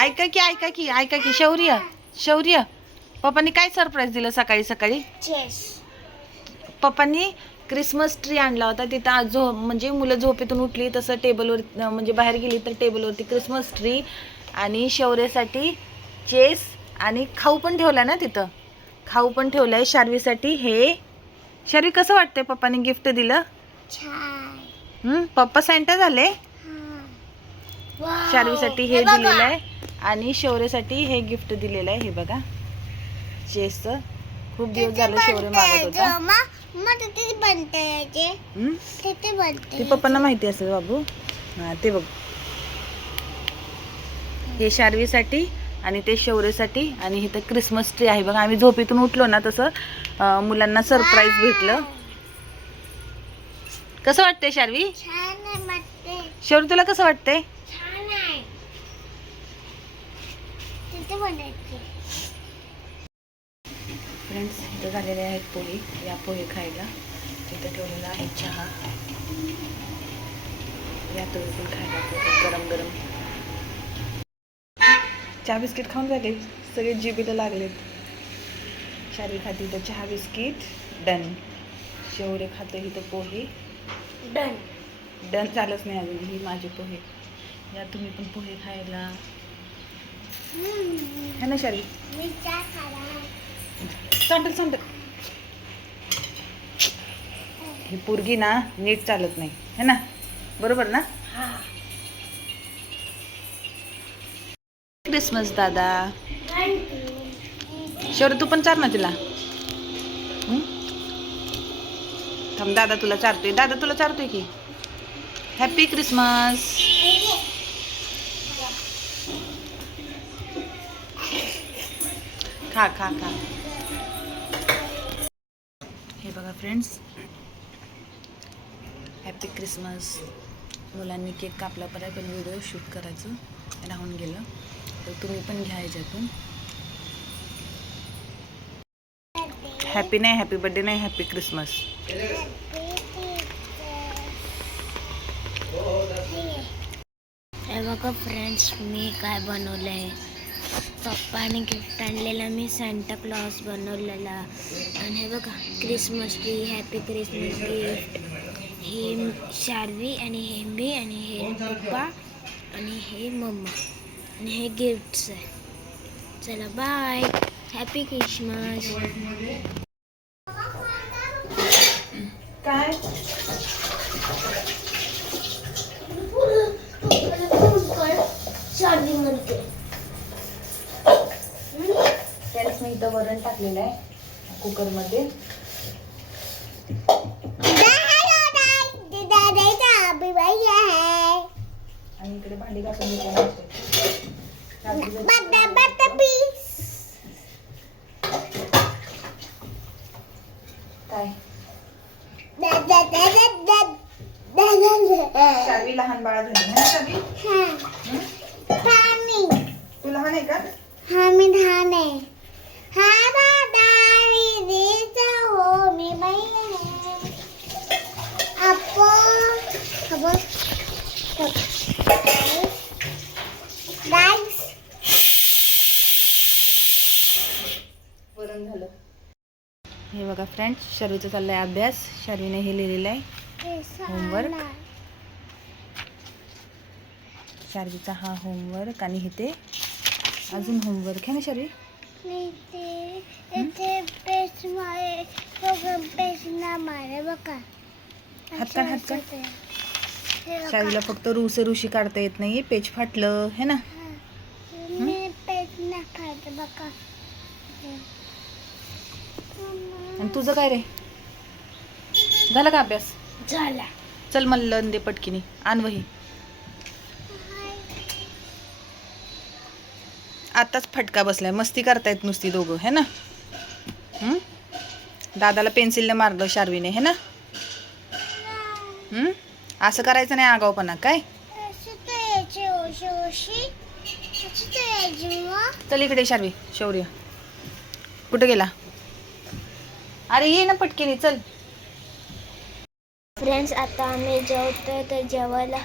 ऐका की शौर्य शौर्य, पप्पांनी काय सरप्राईज दिलं सकाळी सकाळी? पप्पांनी क्रिसमस ट्री आणला होता. तिथं म्हणजे मुलं झोपेतून उठली तसं टेबलवर म्हणजे बाहेर गेली तर टेबलवरती क्रिसमस ट्री आणि शौर्यसाठी चेस आणि खाऊ पण ठेवला ना तिथं. खाऊ पण ठेवलाय शार्वीसाठी. हे शार्वी कसं वाटतंय पप्पांनी गिफ्ट दिलं? पप्पा सेंटा झाले. शार्वीसाठी हे दिलेलं आहे आणि शौर्यसाठी हे गिफ्ट दिलेलं आहे. हे बघा चेसचं. खूप दिवस झाले शौर्य मागत होता. ते पप्पांना माहिती असेल बाबू. हा ते बघ, हे शार्वीसाठी आणि ते शौर्यसाठी. आणि हे तर क्रिसमस ट्री आहे बघा. आम्ही झोपेतून उठलो ना तसं मुलांना सरप्राईज भेटलं. कसं वाटतंय शार्वी? शौर्य तुला कसं वाटतंय? फ्रेंड्स इथं झालेले आहेत पोहे. या पोहे खायला. तिथं ठेवलेला आहे चहा. या तुम्ही पण खायला गरम गरम. चहा बिस्किट खाऊन झाले, सगळे जिभेला लागलेत. शार्वी खाते इथं चहा बिस्किट. डन. शौर्य खाते इथं पोहे. डन. डन झालंच नाही अजून. ही माझे पोहे. या तुम्ही पण पोहे खायला. है ना शार्वी? सांडल. ही पोरगी ना नीट चालत नाही, है ना? बरोबर ना? क्रिसमस दादा. शौर्य तू पण चार ना तिला. थांब, दादा तुला चारतोय की. Happy Christmas. खा. हे बघा फ्रेंड्स, हॅपी क्रिसमस. मुलांनी केक कापला परत, पण व्हिडिओ शूट करायचं राहून गेलं. तर तुम्ही पण घ्या याच्यातून. हॅपी नाही, हॅपी बर्थडे नाही, हॅपी क्रिसमस. हे बघा फ्रेंड्स, मी काय बनवलंय. पप्पाने गिफ्ट आणलेला, मी सांता क्लॉज बनवलेला. आणि हे बघा Christmas tree, happy Christmas gift. हे शार्वी आणि हे मी आणि हे पप्पा आणि हे मम्मा आणि हे गिफ्ट्स आहे. चला बाय, हॅपी क्रिसमस. काय शार्वी म्हणते. फ्रेंड्स, मी इथं वरण टाकलेलं आहे कुकरमध्ये. आणि इकडे भांडी घासून काय शार्वी लहान बाळा झाली ना शार्वी? तू लहान आहे का? हा, मी लहान आहे. हा दादा विजेचा हो मी बाई आपण खबर वरण झालं. हे बघा फ्रेंड्स, शार्वीचा चाललाय अभ्यास. शार्वीने हे लिहिलेलं आहे होमवर्क. शार्वीचा हा होमवर्क. आणि इथे अजून होमवर्क आहे ना शार्वी? हात काढ. शार्वीला फक्त रुशी काढता येत नाही, पेज फाटलं है ना? आणि तुझं काय रे? झालं का अभ्यास? झाला. चल मला दे पटकीनी, आण वही. आताच फटका बसलाय. मस्ती करतायत नुसती दोघं, है ना? दादाला पेन्सिलने मारलं शार्वीने, है ना? असं करायचं नाही आगाऊपणा. काय चल इकडे शार्वी. शौर्य कुठे गेला? अरे ये ना पटकीने, चल. फ्रेंड्स, आता आम्ही जेवतोय. तर जेवायला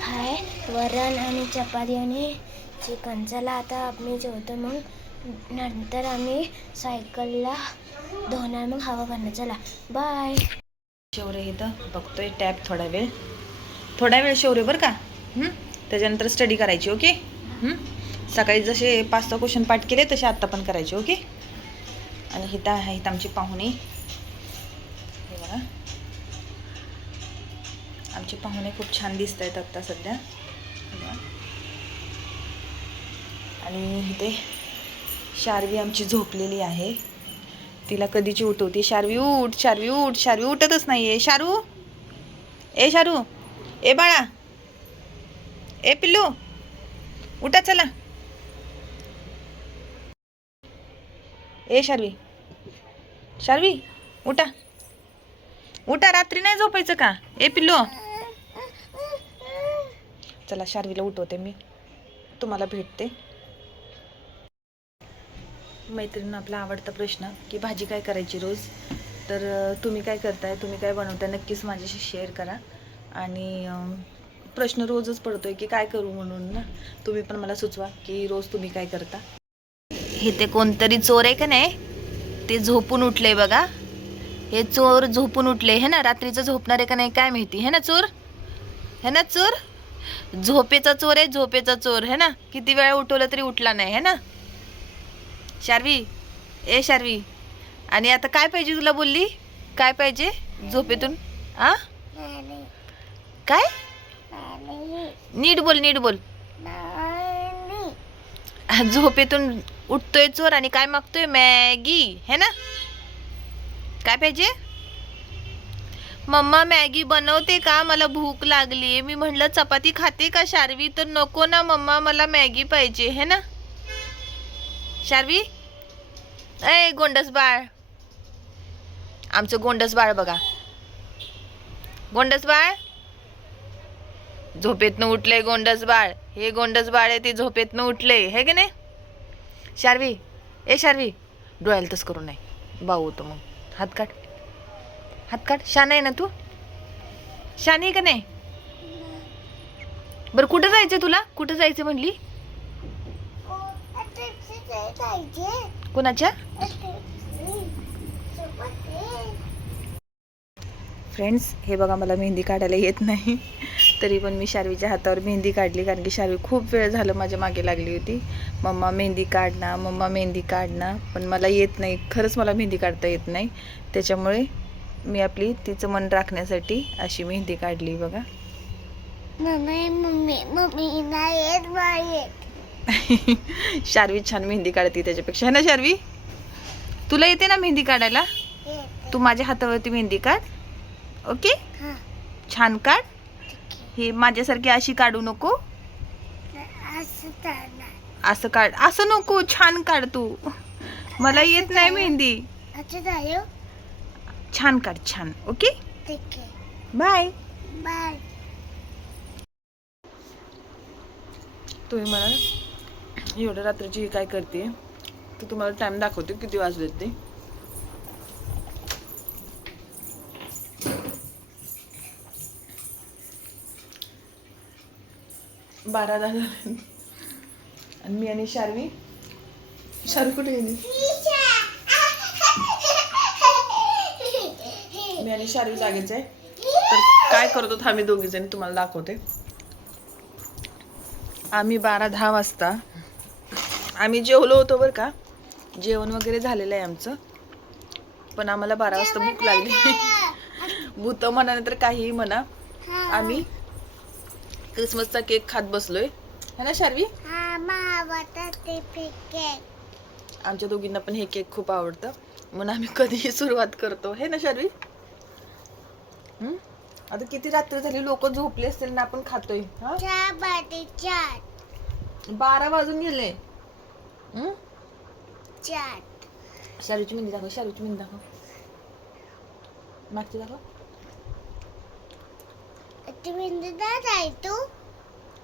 हाय वरण आणि चपाती आणि चिकन. चला आता आम्ही जेवतो, मग नंतर आम्ही सायकलला धुणार, मग हवा भरणार. चला बाय. शौर्य इथं बघतोय टॅब थोडा वेळ शौर्य बरं का. त्याच्यानंतर स्टडी करायची. ओके. सकाळी जसे 5-6 क्वेश्चन पाठ केले तसे आत्ता पण करायचे. ओके. आणि इथं आहेत आमची पाहुणे. हे बघा, आमचे पाहुणे खूप छान दिसत आहेत आत्ता सध्या. आणि इथे शार्वी आमची झोपलेली आहे. तिला कधीची उठवते. शार्वी उठ, शार्वी उठ. शार्वी उठतच नाही आहे. शारू, ए शारू, ए बाळा, ए पिल्लू, उठा चला. ए शार्वी, शार्वी उठा, उठा. रात्री नाही झोपायचं का? ए पिल्लू, चला शार्वीला उठवते मी, तुम्हाला भेटते. मैत्रिणींना आपला आवडता प्रश्न की भाजी काय करायची रोज. तर तुम्ही काय करताय, तुम्ही काय बनवताय, नक्कीच माझ्याशी शेअर करा. आणि प्रश्न रोजच पडतोय की काय करू म्हणून ना. तुम्ही पण मला सुचवा की रोज तुम्ही काय करता. हे ते कोणतरी चोर आहे का नाही, ते झोपून उठले बघा. हे चोर झोपून उठले हे ना. रात्रीचं झोपणार आहे का नाही काय माहिती. हे ना चोर, हे ना चोर. झोपेचा चोर आहे, झोपेचा चोर है ना. किती वेळा उठवलं तरी उठला नाही है ना. शार्वी, ए शार्वी, आणि आता काय पाहिजे तुला? बोलली काय पाहिजे झोपेतून? आ काय? नीट बोल, नीट बोल. झोपेतून उठतोय चोर आणि काय मागतोय? मॅगी है ना. काय पाहिजे? मम्मा मॅगी बनवते का, मला भूक लागली. मी म्हणलं चपाती खाते का शार्वी, तर नको ना मम्मा, मला मॅगी पाहिजे है ना. शार्वी, ए गोंडस बाळ, आमचं गोंडस बाळ बघा. गोंडस बाळ झोपेतनं उठले. गोंडस बाळ, हे गोंडस बाळ आहे ते झोपेतनं उठले हे की नाही. शार्वी, ए शार्वी, डोळ्याला तस करू नाही, बाऊ होतो मग. हात काढ, हात काढ. शान आहे ना तू, शान आहे का नाही. बरं कुठं जायचं तुला, कुठं जायचं म्हणली? कोणाच्या? फ्रेंड्स, हे बघा मला मेहंदी काढायला येत नाही, तरी पण मी शार्वीच्या हातावर मेहंदी काढली. कारण की शार्वी खूप वेळ झालं माझ्या मागे लागली होती, मम्मा मेहंदी काढ ना, मम्मा मेहंदी काढ ना. पण मला येत नाही, खरंच मला मेहंदी काढता येत नाही. त्याच्यामुळे मी आपली तिचं मन राखण्यासाठी अशी मेहंदी काढली बघा. शार्वी छान मेहंदी काढते त्याच्यापेक्षा है ना. शार्वी, तुला येते ना मेहंदी काढायला? तू माझ्या हातावरती मेहंदी काढ. ओके, छान काढ. हे माझ्यासारखी अशी काढू नको, असं काढ. असं नको, छान काढ तू. मला येत नाही मेहंदी. छान काढ, छान. Okay, bye bye. तुम्ही मला एवढ्या रात्रीची काय करते, तर तुम्हाला टाइम दाखवते किती वाजलेत ते. 12 झाले. आणि मी आणि शार्वी कुठे गेली? मी आणि शार्वी जागेच आहे. तर काय करतो आम्ही दोघी जण तुम्हाला दाखवते. आम्ही 12-10 वाजता आम्ही जेवलो होतो बरं का. जेवण वगैरे झालेलं आहे आमचं, पण आम्हाला 12 वाजता भूक लागली. भूत म्हणा तर काहीही म्हणा, आम्ही क्रिसमसचा केक खात बसलोय है ना शार्वी. आमच्या दोघींना पण हे केक खूप आवडतं, म्हणून आम्ही कधीही सुरुवात करतो है ना शार्वी. आता किती रात्र झाली, लोक झोपले असतील ना, आपण खातोय. 12 वाजून गेले. शारूची मेहंदी दाखव, शारूची मेहंदी दाखव, मागची दाखव.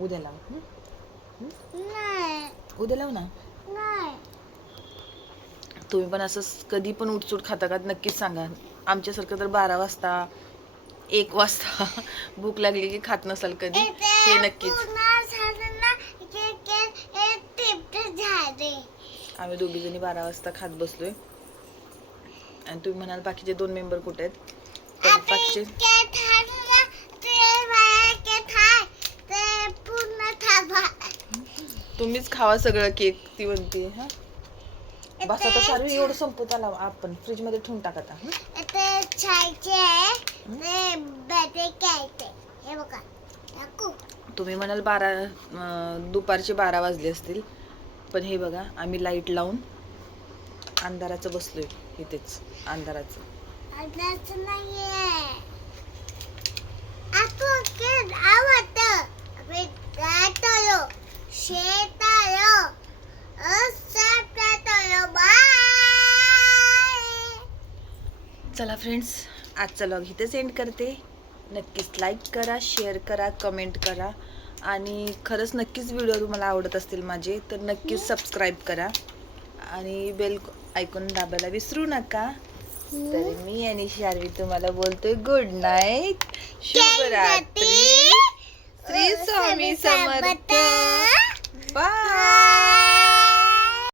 उद्या लाव. उद्या लाव ना. तुम्ही पण असं कधी पण उठसूट खाता का, नक्कीच सांगा. आमच्यासारखं तर 12 वाजता 1 वाजता भूक लागली की खात नसाल कधी, हे नक्कीच. आम्ही दोघी जणी 12 वाजता खात बसलोय. आणि तुम्ही म्हणाल बाकीचे 2 मेंबर कुठे आहेत? तर बाकीचे तुम्हीच खावा सगळं केक, ती म्हणते. हा बस आता शार्वी, एवढं संपत आला, आपण फ्रीज मध्ये ठेवून टाकता. तुम्ही म्हणाल दुपारचे 12 वाजले असतील, पण हे बघा आम्ही लाईट लावून अंधाराचं बसलोय इथेच. अंधाराचं चला फ्रेंड्स, आजचा व्लॉग इथेच एंड करते. नक्कीच लाईक करा, शेअर करा, कमेंट करा. आणि खरंच नक्कीच व्हिडिओ तुम्हाला आवडत असतील माझे तर नक्कीच सबस्क्राईब करा आणि बेल आयकॉन दाबायला विसरू नका. तर मी आणि शार्वी तुम्हाला बोलतोय गुड नाईट, शुभरात्री, श्री स्वामी समर्थ, बाय.